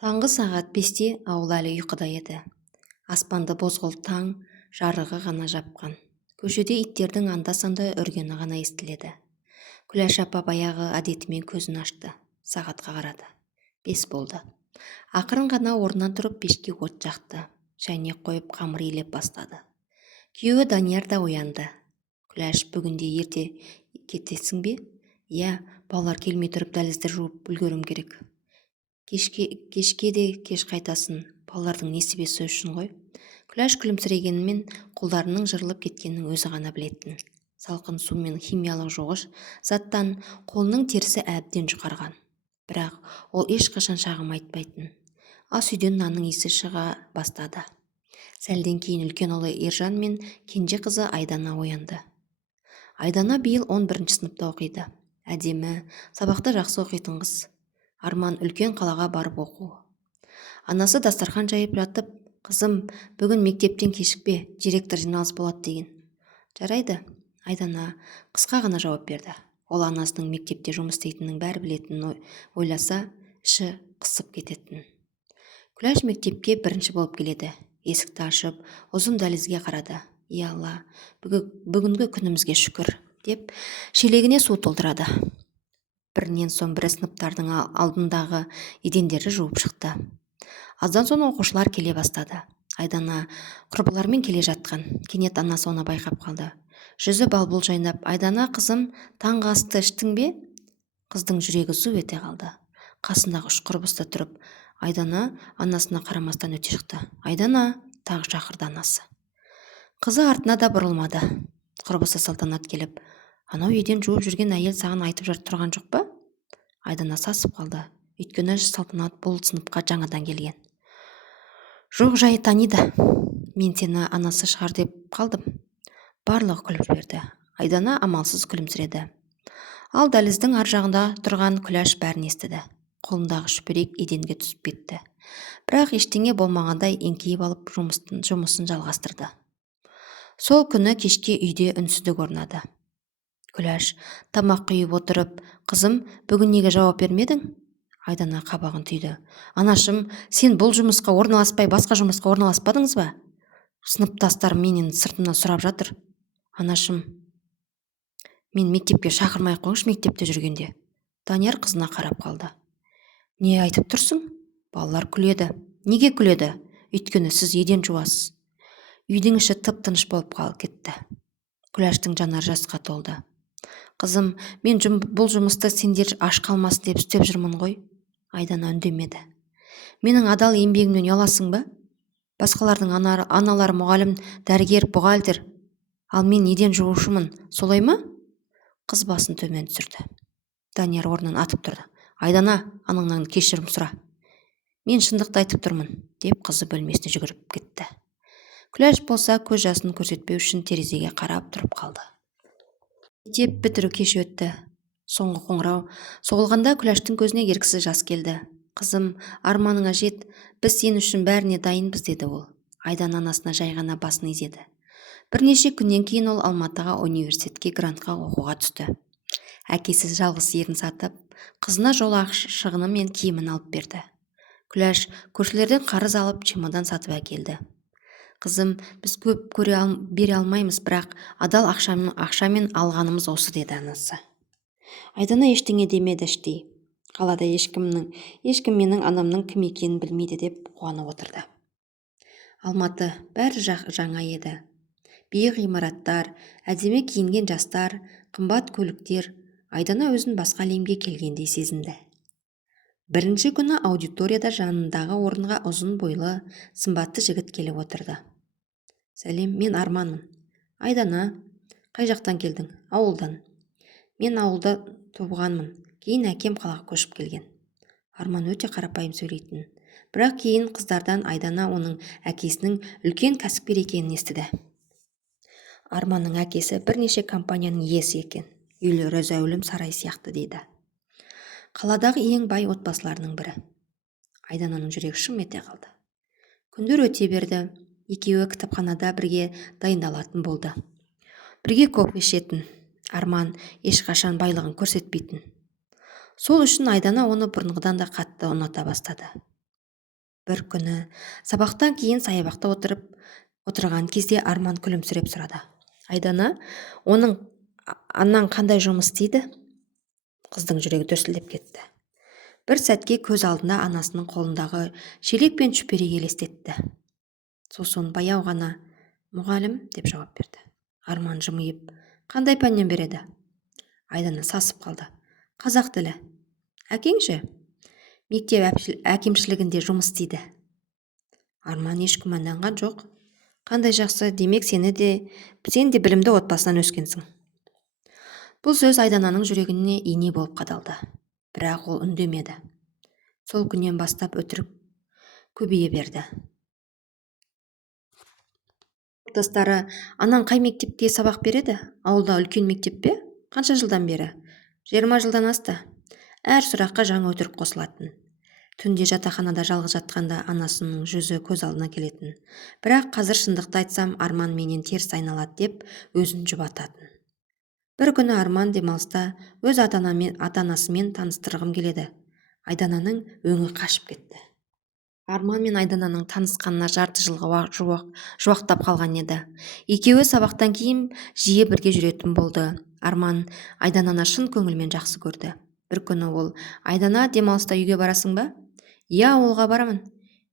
Таңғы сағат 5-те ауыл әлі ұйқыда еді. Аспанды бозғылт таң жарығы ғана жапқан. Көшеде иттердің анда-санда үргені ғана естіледі. Күләш апа баяғы әдетімен көзін ашты. Сағатқа қарады. 5 болды. Ақырын ғана орнынан тұрып пешке от жақты. Шәйнек қойып қамыр илеп бастады. Күйеуі Данияр да оянды. Күләш, бүгінде ерте кетесің бе? Иә, балалар келмей тұрып дәлізді жуып үлгерім керек. Кешке де кеш қайтасын, балалардың несібесі үшін ғой. Күләш күлімсірегенімен қолдарының жырылып кеткенін өзі ғана білетін. Салқын су мен химиялық жуғыш заттан қолының терісі әбден жұқарған. Бірақ ол ешқашан шағым айтпайтын. Ас үйден нанның иісі шыға бастады. Сәлден кейін үлкен ұлы Ержан мен кенже қызы Айдана оянды. Айдана биыл 11-ші сыныпта оқиды. Әдемі, сабақты жақсы оқитын қыз. Арман үлкен қалаға барып оқу. Анасы дастархан жайып жатып, қызым, бүгін мектептен кешікпе, директор жиналыс болады деген. Жарайды, Айдана қысқа ғана жауап берді. Ол анасының мектепте жұмыс істейтінін бәрі білетінін ойласа, іші қысып кететін. Күләш мектепке бірінші болып келеді. Есікті ашып, ұзын дәлізге қарады. Иә Алла, бүгінгі күнімізге шүкір, деп шелегіне су толтырады. Бірінен соң бірі сыныптардың алдындағы едендерді жуып шықты. Аздан соң оқушылар келе бастады. Айдана құрбылармен келе жатқан. Кенет анасы оны байқап қалды. Жүзі балбұл жайнап, Айдана қызым, таңғы асты іштің бе? Қыздың жүрегі су ете қалды. Қасындағы үш құрбысы тұрып, Айдана анасына қарамастан өте шықты. Айдана, тағы шақырды анасы. Қызы артына да бұрылмады. Құрбысы Салтанат келіп, анау еден жуып жүрген әйел саған айтып тұрған жоқ па? Айдана сасып қалды. Өйткені Салтанат бұл сыныпқа жаңадан келген. Жоқ, жай таниды. Мен сені анасы шығар деп қалдым. Барлығы күліп жіберді. Айдана амалсыз күлімсіреді. Ал дәліздің ар жағында тұрған Күләш бәрін естіді. Қолындағы шүпірек еденге түсіп кетті. Бірақ ештеңе болмағандай еңкейіп алып жұмысын жалғастырды. Сол күні кешке үйде үнсіздік орнады. Күләш тамақ құйып отырып, қызым, бүгін неге жауап бермедің? Айдана қабағын түйді. Анашым, сен бұл жұмысқа орналаспай, басқа жұмысқа орналаспадыңыз ба? Сыныптастарым менен сыртымнан сұрап жатыр. Анашым, мен мектепке шақырмай қойыңыз мектепте жүргенде. Данияр қызына қарап қалды. Не айтып тұрсың? Балалар күледі. Неге күледі? Өйткені сіз еден жуасыз. Үйдің іші тып-тыныш болып қалып кетті. Күләштің жанары жасқа толды. Қызым, мен бұл жұмысты сендер аш қалмасын деп істеп жүрмін ғой. Айдана үндемеді. Менің адал еңбегімнен ұяласың ба? Басқалардың аналары мұғалім, дәрігер, бұғалтер. Ал мен еден жуушымын, солай ма? Қыз басын төмен түсірді. Данияр орнынан атып тұрды. Айдана, анаңнан кешірім сұра. Мен шындықты айтып тұрмын, деп қызы бөлмесіне жүгіріп кетті. Күләш болса көз жасын көрсетпеу үшін терезеге қарап тұрып қалды. Мектеп бітіру кеші өтті. Соңғы қоңырау соғылғанда Күләштің көзіне еріксіз жас келді. Қызым, арманыңа жет, біз сен үшін бәріне дайынбыз, деді ол. Айдан анасына жай ғана басын изеді. Бірнеше күннен кейін ол Алматыға университетке грантқа оқуға түсті. Әкесі жалғыз сиырын сатып, қызына жол шығыны мен киімін алып берді. Күләш көршілерден қарыз алып чемодан сатып әкелді. Қызым, біз көп бере алмаймыз, бірақ адал ақшамен алғанымыз осы, деді анасы. Айдана ештеңе демеді іштей. Қалада ешкім менің анамның кім екенін білмейді деп қуанып отырды. Алматы бәрі жаңа еді. Биік ғимараттар, әдемі киінген жастар, қымбат көліктер. Айдана өзін басқа әлемге келгендей сезінді. Бірінші күні аудиторияда жанындағы орынға ұзын бойлы, сымбатты жігіт келіп отырды. Сәлем, мен Арманмын. Айдана, қай жақтан келдің? Ауылдан. Мен ауылда туғанмын. Кейін әкем қалаға көшіп келген. Арман өте қарапайым сөйлейтін. Бірақ кейін қыздардан Айдана оның әкесінің үлкен кәсіпкер екенін естіді. Арманның әкесі бірнеше компанияның иесі екен. Үйлері зәулім сарай сияқты, дейді. Қаладағы ең бай отбасыларының бірі. Айдананың жүрегі шым ете қалды. Күндер өте берді. Екеуі кітапханада бірге дайындалатын болды. Бірге кофе ішетін. Арман ешқашан байлығын көрсетпейтін. Сол үшін Айдана оны бұрынғыдан да қатты ұната бастады. Бір күні сабақтан кейін саябақта отырған кезде Арман күлімсіреп сұрады: Айдана, оның анаң қандай жұмыс істейді? Қыздың жүрегі дүрсілдеп кетті. Бір сәтке көз алдында анасының қолындағы шелек пен шүперек елестетті. Сосын баяу ғана мұғалім деп жауап берді. Арман жымиып: қандай пәннен береді? Айдана сасып қалды. Қазақ тілі. Әкең ше? Мектеп әкемшілігінде жұмыс істейді. Арман еш күмәнданған жоқ. Қандай жақсы, демек сен де білімді отбасынан өскенсің. Бұл сөз Айдананың жүрегіне ине болып қадалды. Бірақ ол үндемеді. Сол күннен бастап өтірік көбейе берді. Достары: анаң қай мектепте сабақ береді? Ауылда үлкен мектеп пе? Қанша жылдан бері? 20 жылдан асты. Әр сұраққа жаңа өтірік қосылатын. Түнде жатақханада жалғыз жатқанда анасының жүзі көз алдына келетін. Бірақ қазір шындықты айтсам, Арман менен теріс айналады деп өзін жұбататын. Бір күні Арман демалыста өз ата-анасымен таныстырғым келеді. Айдананың өңі қашып кетті. Арман мен Айдананың танысқанына жарты жылға жуақтап қалған еді. Екеуі сабақтан кейін жиі бірге жүретін болды. Арман Айдананы шын көңілмен жақсы көрді. Бір күні ол: Айдана, демалыста үйге барасың ба? Иә, ауылға барамын.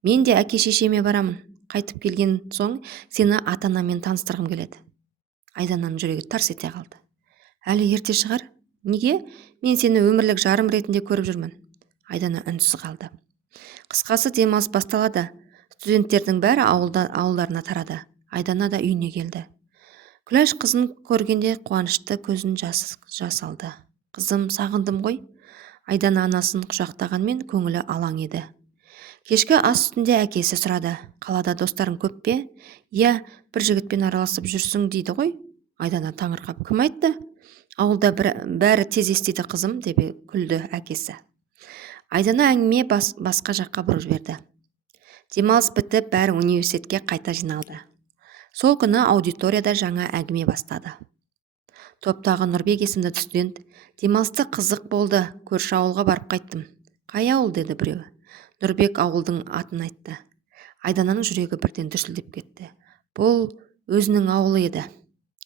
Мен де әке-шешеме барамын. Қайтып келген соң сені ата-анамен таныстырғым келеді. Айдананың жүрегі тарс ете қалды. Әлі ерте шығар? Неге? Мен сені өмірлік жарым ретінде көріп жүрмін. Айдана үнсіз қалды. Қысқасы, демалыс басталады. Студенттердің бәрі ауылдарына тарады. Айдана да үйіне келді. Күләш қызын көргенде қуанышты көзін жас алды. Қызым, сағындым ғой. Айдана анасын құшақтағанмен көңілі алаң еді. Кешкі ас үстінде әкесі сұрады: қалада достарың көп пе? Иә, бір жігітпен араласып жүрсің дейді ғой. Айдана таңырқап: кім айтты? Ауылда бәрі тез естиді қызым, деп күлді әкесі. Айдана әңгіме басқа жаққа бұрып жіберді. Демалыс бітіп, бәрі университетке қайта жиналды. Сол күні аудиторияда жаңа әңгіме бастады. Топтағы Нұрбек есімді студент: демалысты қызық болды, көрші ауылға барып қайттым. Қай ауыл? Деді біреуі. Нұрбек ауылдың атын айтты. Айдананың жүрегі бірден дүрсілдеп кетті. Бұл өзінің ауылы еді.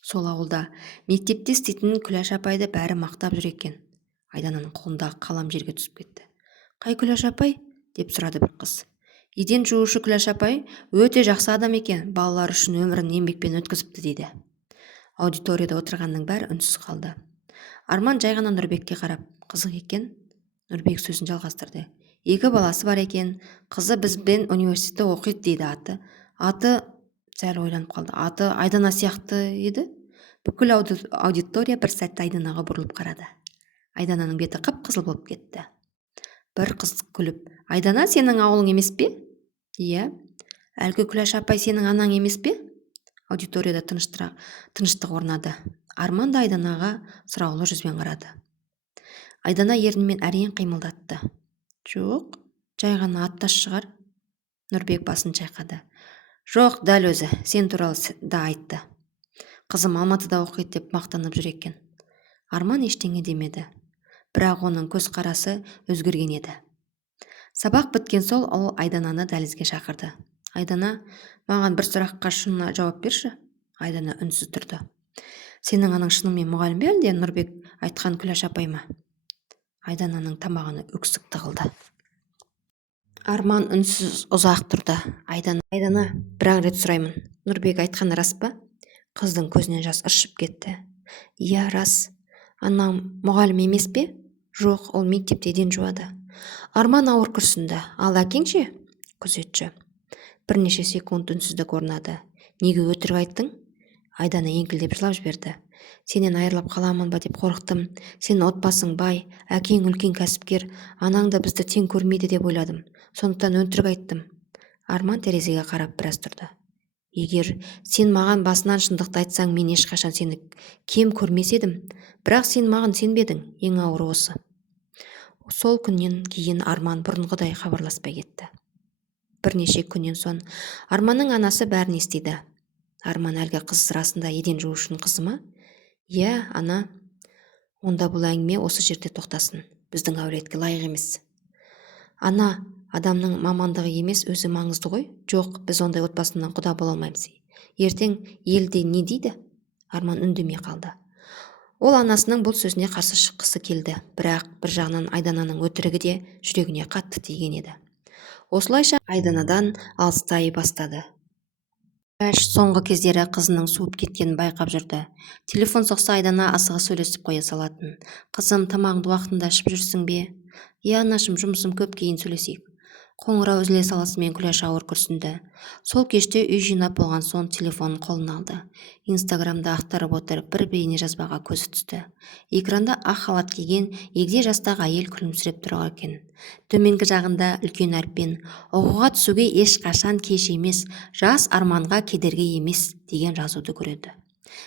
Сол ауылда мектепте істейтін Күләш апайды бәрі мақтап жүр екен. Айдананың қолындағы қалам жерге түсіп кетті. Қай Күләш апай? Деп сұрады бір қыз. Еден жуушы Күләш апай өте жақсы адам екен, балалар үшін өмірін еңбекпен өткізіпті, дейді. Аудиторияда отырғанның бәрі үнсіз қалды. Арман жай ғана Нұрбекке қарап: қызық екен. Нұрбек сөзін жалғастырды. 2 баласы бар екен, қызы бізбен университетте оқиды, дейді. Аты сәл ойланып қалды. Аты Айдана сияқты еді. Бүкіл аудитория бір сәтте Айданаға бұрылып қарады. Айдананың беті қып-қызыл болып кетті. Бір қыз күліп: Айдана, сенің ауылың емес пе? Иә. Әлгі Күләш апай сенің анаң емес пе? Аудиторияда тыныштық орнады. Арман да Айданаға сұраулы жүзбен қарады. Айдана ернімен әрең қимылдатты. Жоқ, жай ғана аттас шығар. Нұрбек басын шайқады. Жоқ, дәл өзі, сен туралы да айтты. Қызым Алматыда оқиды деп мақтанып жүр екен. Арман ештеңе демеді. Бірақ оның көзқарасы өзгерген еді. Сабақ біткен сол ол Айдананы дәлізге шақырды. Айдана, маған бір сұраққа шынына жауап берші. Айдана үнсіз тұрды. Сенің анаң шынымен мұғалім бе, әлде Нұрбек айтқан Күләш апай ма? Айдананың тамағына өксік тығылды. Арман үнсіз ұзақ тұрды. Айдана, бір рет сұраймын. Нұрбек айтқан рас па? Қыздың көзінен жас ыршып кетті. Иә, рас. Анам мұғалім емес пе? Жоқ, ол мектепте еден жуады. Арман ауыр күрсінді. Ал әкең ше? Күзетші. Бірнеше секунд үнсіздік орнады. Неге өтірік айттың? Айдана еңкілдеп жылап жіберді. Сенен айырылып қаламын ба деп қорықтым. Сен отбасың бай, әкең үлкен кәсіпкер, анаң да бізді тең көрмейді деп ойладым. Сондықтан өтірік айттым. Арман терезеге қарап біраз тұрды. Егер сен маған басынан шындықты айтсаң, мен ешқашан сені кем көрмес едім. Бірақ сен маған сенбедің, ең ауыры осы. Сол күннен кейін Арман бұрынғыдай хабарласпай кетті. Бірнеше күннен соң Арманның анасы бәрін естиді. Арман әлгі қыз расында еден жуушының қызы ма? Иә, ана. Онда бұл әңгіме осы жерде тоқтасын. Біздің әулетке лайық емес. Ана, Адамның мамандығы емес өзі маңызды ғой. Жоқ, біз ондай отбасынан құда бола алмаймыз. Ертең елде не дейді? Арман үндемей қалды. Ол анасының бұл сөзіне қарсы шыққысы келді, бірақ бір жағынан Айдананың өтірігі де жүрегіне қатты тиген еді. Осылайша Айданадан алыстай бастады. Күләш соңғы кездері қызының суып кеткенін байқап жүрді. Телефон соқса Айдана асыға сөйлесіп қоя салатын. Қызым, тамағыңды уақытында ішіп жүрсің бе? Иә, анашым, жұмысым көп, кейін сөйлесейік. Қоңырау үзіле салысымен Күләш ауыр күрсінді. Сол кеште үй жинап болған соң телефонын қолына алды. Инстаграмды ақтарып отырып бір бейнежазбаға көзі түсті. Экранда ақ халат киген егде жастағы әйел күлімсіреп тұр екен. Төменгі жағында үлкен әріппен «Оқуға түсуге ешқашан кеш емес, жас арманға кедергі емес» деген жазуды көреді.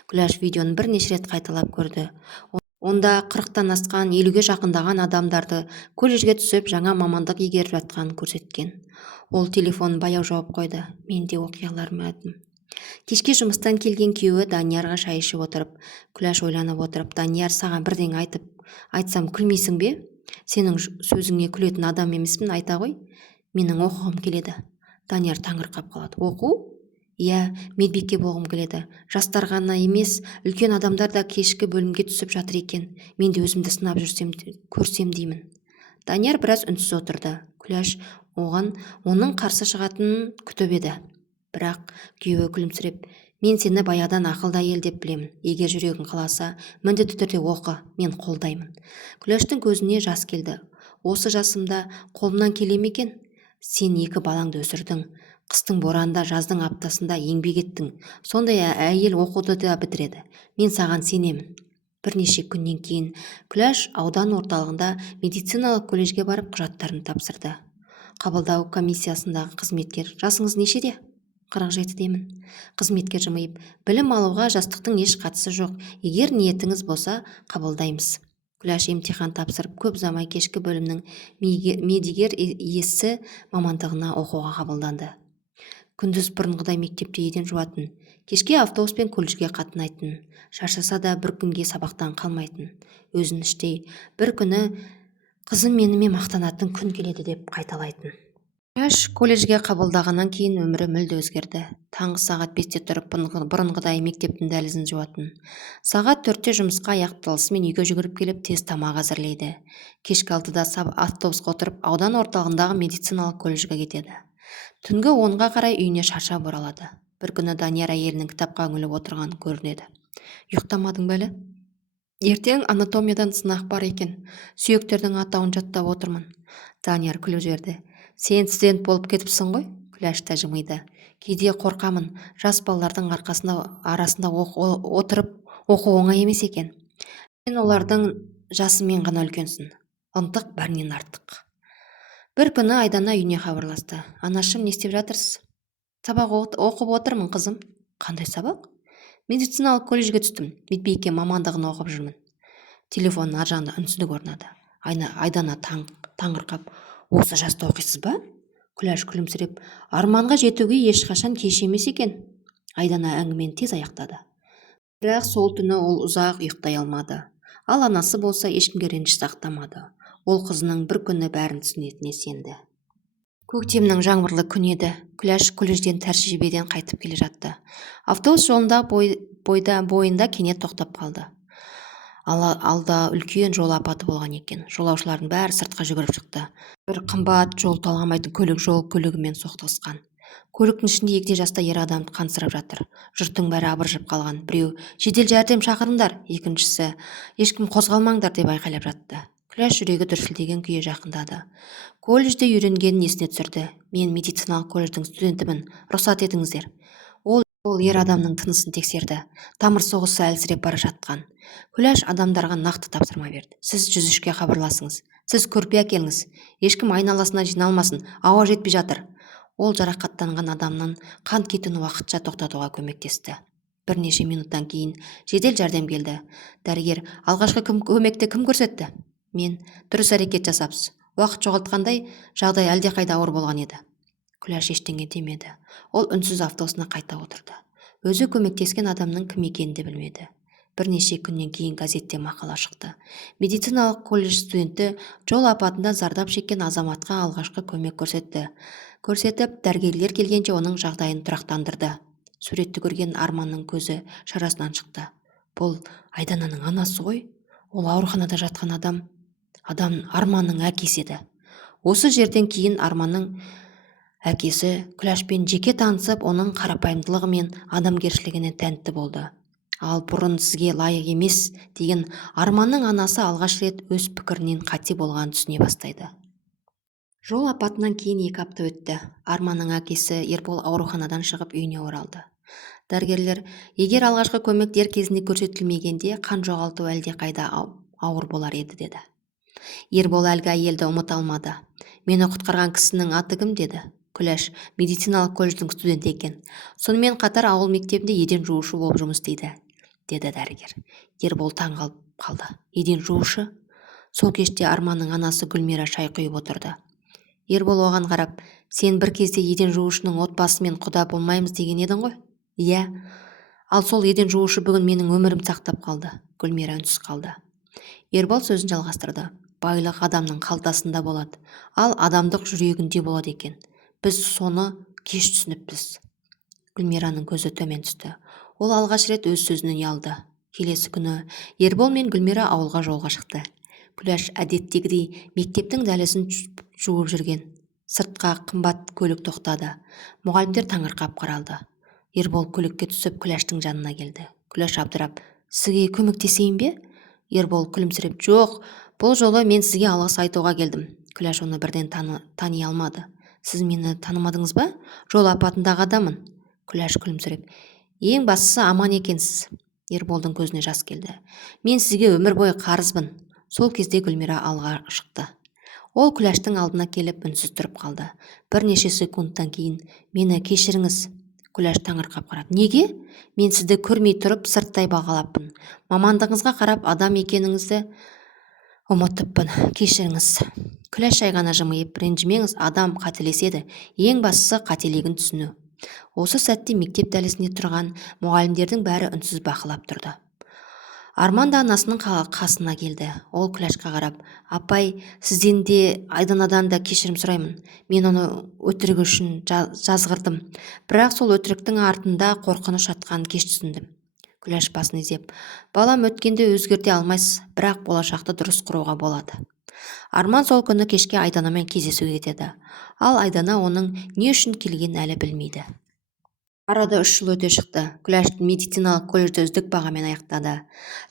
Күләш видеоны бірнеше рет қайталап көрді. Онда 40-тан асқан, 50-ге жақындаған адамдарды колледжге түсіп жаңа мамандық игеріп жатқанын көрсеткен. Ол телефонын баяу жауып қойды. Мен де оқиғаларым мәдім. Кешке жұмыстан келген күйеуі Даниярға шай ішіп отырып, Күләш ойланып отырып, Данияр, саған бірдеңе айтсам күлмейсің бе? Сенің сөзіңе күлетін адам емеспін, айта ғой. Менің оқығым келеді. Данияр таңырқап қалады. Оқу? Иә, медбике болғым келеді. Жастар ғана емес, үлкен адамдар да кешкі бөлімге түсіп жатыр екен. Мен де өзімді сынап көрсем деймін. Данияр біраз үнсіз отырды. Күләш оның қарсы шығатынын күтіп еді. Бірақ күйеуі күлімсіреп, мен сені баяғыдан ақылды әйел деп білемін. Егер жүрегің қаласа, міндетті түрде оқы, мен қолдаймын. Күләштің көзіне жас келді. Осы жасымда қолымнан келе ме екен? Сен 2 балаңды өсірдің. Қыстың боранда, жаздың аптасында еңбек еттің. Сондай әйел оқуды да бітіреді. Мен саған сенемін. Бірнеше күннен кейін Күләш аудан орталығында медициналық колледжге барып құжаттарын тапсырды. Қабылдау комиссиясындағы қызметкер: жасыңыз нешеде? 47-демін. Қызметкер жымиып: білім алуға жастықтың еш қатысы жоқ. Егер ниетіңіз болса, қабылдаймыз. Күләш емтихан тапсырып, көп ұзамай кешкі бөлімнің медигер иесі мамандығына оқуға қабылданды. Күндіз бұрынғыдай мектепте еден жуатын, кешке автобуспен колледжге қатынайтын, шаршаса да бір күнге сабақтан қалмайтын. Өзін іштей, бір күні қызым менімен мақтанатын күн келеді деп қайталайтын. Күләш колледжге қабылдағаннан кейін өмірі мүлде өзгерді. Таңғы сағат 5-те тұрып, бұрынғыдай мектептің дәлізін жуатын. Сағат 4-те жұмысқа аяқталысымен үйге жүгіріп келіп, тез тамақ әзірлейді. Кешкі 6-да автобусқа отырып, аудан орталығындағы медициналық колледжге кетеді. Түнгі 10-ға қарай үйіне шаршап оралады. Бір күні Данияр әйелінің кітапқа үңіліп отырғанын көрінеді. Ұйықтамадың бәлі? Ертең анатомиядан сынақ бар екен. Сүйектердің атауын жаттап отырмын. Данияр күліп жіберді. Сен студент болып кетіпсің ғой? Күләш та жымиды. Кейде қорқамын, жас балалардың арасында отырып оқу оңай емес екен. Сен олардың жасымен ғана үлкенсің. Ынтық бәрінен артық. Бір күні Айдана үйіне хабарласты. Анашым, не істеп жатырсыз? Сабақ оқып отырмын, қызым. Қандай сабақ? Медициналық колледжге түстім. Медбике мамандығын оқып жүрмін. Телефонның ар жағында үнсіздік орнады. Айдана таңырқап: осы жаста оқисыз ба? Күләш күлімсіреп: арманға жетуге ешқашан кеш емес екен. Айдана әңгімені тез аяқтады. Бірақ сол түні ол ұзақ ұйықтай алмады. Ал анасы болса ешкімге реніш сақтамады. Ол қызының бір күні бәрін түсінетініне сенді. Көктемнің жаңбырлы күні еді. Күләш колледжден тәжірибеден қайтып келе жатты. Автобус жолында бойында кенет тоқтап қалды. Алда үлкен жол апаты болған екен. Жолаушылардың бәрі сыртқа жүгіріп шықты. Бір қымбат жол талғамайтын көлік жол көлігімен соқтығысқан. Көліктің ішінде егде жаста ер адам қансырап жатыр. Жұрттың бәрі абыржып қалған. Біреу: жедел жәрдем шақырыңдар. Екіншісі: ешкім қозғалмаңдар деп айқайлап жатты. Күләш жүрегі дүрсілдеген күйі жақындады. Колледжде үйренгенін есіне түсірді. Мен медициналық колледждің студентімін, рұқсат етіңіздер. Ол ер адамның тынысын тексерді. Тамыр соғысы әлсіреп бара жатқан. Күләш адамдарға нақты тапсырма берді. Сіз 103-ге хабарласыңыз. Сіз көрпе әкеліңіз. Ешкім айналасына жиналмасын, ауа жетпей жатыр. Ол жарақаттанған адамның қан кетуін уақытша тоқтатуға көмектесті. Бірнеше минуттан кейін жедел жәрдем келді. Дәрігер: алғашқы көмекті кім көрсетті? Мен. Дұрыс әрекет жасапсыз. Уақыт жоғалтқандай, жағдай әлдеқайда ауыр болған еді. Күләш ештеңе демеді. Ол үнсіз автобусына қайта отырды. Өзі көмектескен адамның кім екенін де білмеді. Бірнеше күннен кейін газетте мақала шықты. Медициналық колледж студенті жол апатында зардап шеккен азаматқа алғашқы көмек көрсетіп, дәрігерлер келгенше оның жағдайын тұрақтандырды. Суретті көрген Арманның көзі шарасынан шықты. Бұл Айдананың анасы ғой. Ол ауруханада жатқан адам Арманның әкесі еді. Осы жерден кейін Арманның әкесі Күләшпен жеке танысып, оның қарапайымдылығы мен адамгершілігіне тәнті болды. Ал бұрын сізге лайық емес деген Арманның анасы алғаш рет өз пікірінен қате болғанын түсіне бастайды. Жол апатынан кейін 2 апта өтті. Арманның әкесі Ербол ауруханадан шығып үйіне оралды. Дәрігерлер, егер алғашқы көмек дер кезінде көрсетілмегенде қан жоғалту әлдеқайда ауыр болар еді деді. Ербол әлгі әйелді ұмыта алмады. Мені құтқарған кісінің аты кім деді. Күләш медициналық колледждің студенті екен. Сонымен қатар ауыл мектебінде еден жуушы болып жұмыс істейді, деді дәрігер. Ербол таң қалды. Еден жуушы? Сол кеште Арманның анасы Гүлмира шай құйып отырды. Ербол оған қарап, сен бір кезде еден жуушының отбасымен құда болмаймыз деген едің ғой? Иә. Ал сол еден жуушы бүгін менің өмірімді сақтап қалды. Гүлмира үнсіз қалды. Ербол сөзін жалғастырды. Байлық адамның қалтасында болады, ал адамдық жүрегінде болады екен. Біз соны кеш түсініппіз. Гүлмираның көзі төмен түсті. Ол алғаш рет өз сөзінен ұялды. Келесі күні Ербол мен Гүлмира ауылға жолға шықты. Күләш әдеттегідей мектептің дәлізін жуып жүрген. Сыртқа қымбат көлік тоқтады. Мұғалімдер таңырқап қаралды. Ербол көлікке түсіп Күләштің жанына келді. Күләш абдырап, сізге көмектесейін бе? Ербол күлімсіреп, жоқ, бұл жолы мен сізге алғыс айтуға келдім. Күләш оны бірден тани алмады. Сіз мені танымадыңыз ба? Жол апатындағы адаммын. Күләш күлімсіреп, ең бастысы аман екенсіз. Ерболдың көзіне жас келді. Мен сізге өмір бойы қарызбын. Сол кезде Гүлмира алға шықты. Ол Күләштің алдына келіп үнсіз тұрып қалды. Бірнеше секундтан кейін, мені кешіріңіз. Күләш таңырқап қарады. Неге? Мен сізді көрмей тұрып сырттай бағалаппын. Мамандығыңызға қарап адам екеніңізді ұмытыппын. Кешіріңіз. Күләш жай ғана жымиып, ренжімеңіз, адам қателеседі. Ең бастысы қателігін түсіну. Осы сәтте мектеп дәлізінде тұрған мұғалімдердің бәрі үнсіз бақылап тұрды. Арман да анасының қасына келді. Ол Күләшқа қарап, апай, сізден де Айданадан да кешірім сұраймын. Мен оны өтірігі үшін жазғырдым. Бірақ сол өтіріктің артында қорқыныш жатқанын кеш түсіндім. Күләш басын изеп, балам, өткенді өзгерте алмайсыз, бірақ болашақты дұрыс құруға болады. Арман сол күні кешке Айданамен кездесуге кетеді. Ал Айдана оның не үшін келгенін әлі білмейді. Арада 3 жыл өте шықты. Күләш медициналық колледжді үздік бағамен аяқтады.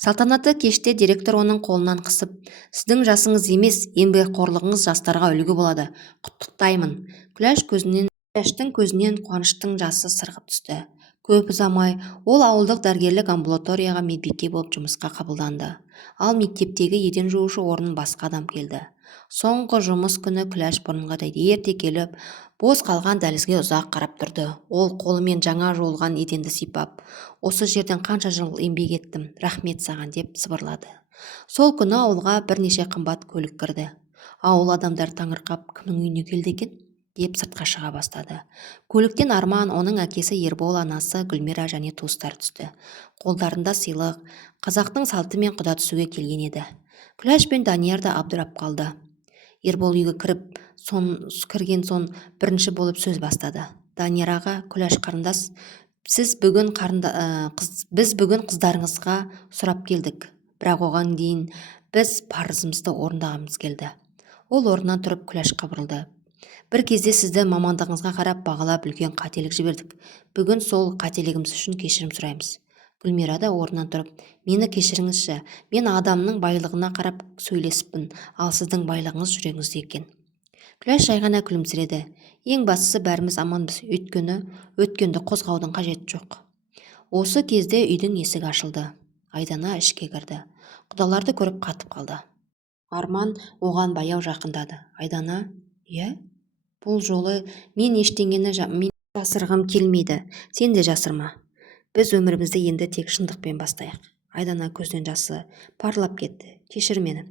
Салтанатты кеште директор оның қолынан қысып, сіздің жасыңыз емес, еңбекқорлығыңыз жастарға үлгі болады. Құттықтаймын. Күләштің көзінен қуаныштың жасы сырғып түсті. Көп ұзамай ол ауылдық дәрігерлік амбулаторияға медбике болып жұмысқа қабылданды. Ал мектептегі еден жуушы орнын басқа адам келді. Соңғы жұмыс күні Күләш бұрынғыдай ерте келіп, бос қалған дәлізге ұзақ қарап тұрды. Ол қолымен жаңа жуылған еденді сипап, осы жерден қанша жыл еңбек еттім, рахмет саған деп сыбырлады. Сол күні ауылға бірнеше қымбат көлік кірді. Ауыл адамдар таңырқап, кімнің үйіне келді екен деп сыртқа шыға бастады. Көліктен Арман, оның әкесі Ербол, анасы Гүлмира және туыстар түсті. Қолдарында сыйлық, қазақтың салтымен құда түсуге келген еді. Күләш пен Данияр да абдырап қалды. Ербол үйге кірген соң бірінші болып сөз бастады. Данияр аға, Күләш қарындас, біз бүгін қыздарыңызға сұрап келдік, бірақ оған дейін біз парызымызды орындағымыз келді. Ол орнынан тұрып Күләшқа бұрылды. Бір кезде сізді мамандығыңызға қарап бағалап үлкен қателік жібердік. Бүгін сол қателігіміз үшін кешірім сұраймыз. Гүлмира да орнынан тұрып, мені кешіріңізші, мен адамның байлығына қарап сөйлесіппін, ал сіздің байлығыңыз жүрегіңізде екен. Күләш жай ғана күлімсіреді. Ең бастысы бәріміз аманбыз, өткенді қозғаудың қажеті жоқ. Осы кезде үйдің есігі ашылды. Айдана ішке кірді. Құдаларды көріп қатып қалды. Арман оған баяу жақындады. Айдана, иә? Бұл жолы мен ештеңені жасырғым келмейді. Сен де жасырма. Біз өмірімізді енді тек шындықпен бастайық. Айдана көзінен жасы парлап кетті. Кешір мені.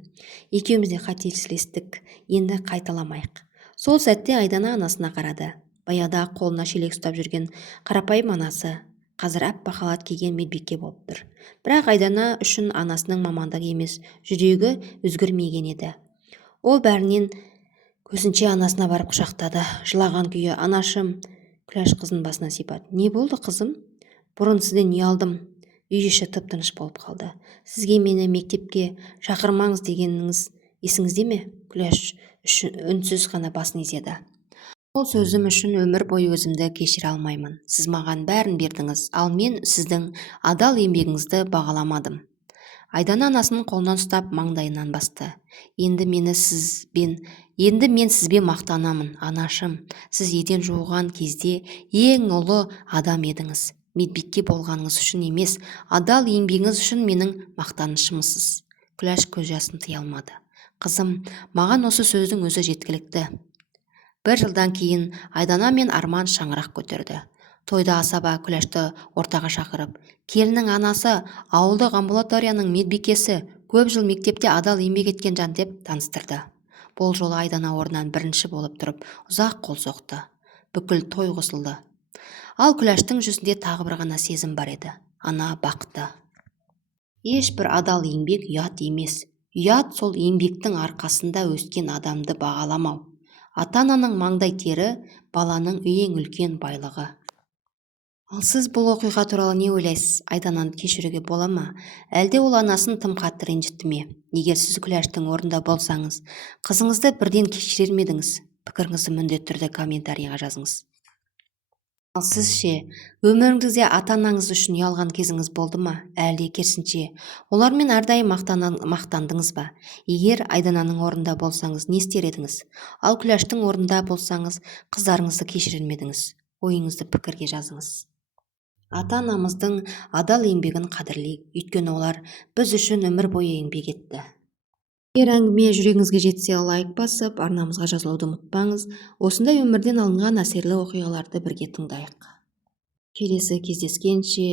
Екеуміз де қателестік, енді қайталамайық. Сол сәтте Айдана анасына қарады. Баяғыда қолына шелек ұстап жүрген қарапайым анасы. қазір аппақ халат киген медбике болып тұр. Бірақ Айдана үшін анасының мамандығы емес, жүрегі өзгермеген еді. Ол бәрінен көзінше анасына барып құшақтады. Жылаған күйі: «Анашым!» Күләш қызын басынан сипады. «Не болды, қызым?» «Бұрын сізден ұялдым». Үй іші тып-тыныш болып қалды. «Сізге мені мектепке шақырмаңыз дегеніңіз есіңізде ме?» Күләш үнсіз ғана басын изеді. «Ол сөзім үшін өмір бойы өзімді кешіре алмаймын. Сіз маған бәрін бердіңіз, ал мен сіздің адал еңбегіңізді бағаламадым». Айдана анасының қолынан ұстап маңдайынан басты. «Енді мен сізбен мақтанамын, анашым. Сіз еден жуған кезде ең ұлы адам едіңіз. Медбике болғаныңыз үшін емес, адал еңбегіңіз үшін менің мақтанышымсыз». Күләш көз жасын тыя алмады. «Қызым, маған осы сөздің өзі жеткілікті». Бір жылдан кейін Айдана мен Арман шаңырақ көтерді. Тойда асаба Күләшті ортаға шақырып, келіннің анасы, ауылдық амбулаторияның медбикесі, көп жыл мектепте адал еңбек еткен жан деп таныстырды. Бұл жолы Айдана орнынан бірінші болып тұрып ұзақ қол соқты. Бүкіл той қосылды. Ал Күләштің жүзінде тағы бір ғана сезім бар еді. Ана бақты. Ешбір адал еңбек ұят емес. Ұят сол еңбектің арқасында өскен адамды бағаламау. Ата-ананың маңдай тері баланың ең үлкен байлығы. Ал сіз бұл оқиға туралы не ойлайсыз? Айдананы кешіруге бола ма? Әлде ол анасын тым қатты ренжітті ме? Егер сіз Күләштің орнында болсаңыз, қызыңызды бірден кешірер ме едіңіз? Пікіріңізді міндетті түрде комментарийға жазыңыз. Ал сіз ше, өміріңізде ата-анаңыз үшін ұялған кезіңіз болды ма? Әлде керісінше, олармен әрдайым мақтандыңыз ба? Егер Айдананың орнында болсаңыз, не істер едіңіз? Ал Күләштің орнында болсаңыз, қыздарыңызды кешірер ме едіңіз? Ойыңызды пікірге жазыңыз. Ата-анамыздың адал еңбегін қадірлейік, өйткені олар біз үшін өмір бойы еңбек етті. Егер әңгіме жүрегіңізге жетсе, лайк басып, арнамызға жазылуды ұмытпаңыз. Осындай өмірден алынған әсерлі оқиғаларды бірге тыңдайық. Келесі кездескенше,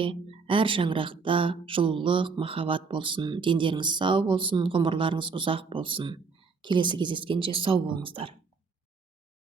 әр шаңырақта жылулық, махаббат болсын, дендеріңіз сау болсын, ғұмырларыңыз ұзақ болсын. Келесі кездескенше сау болыңыздар.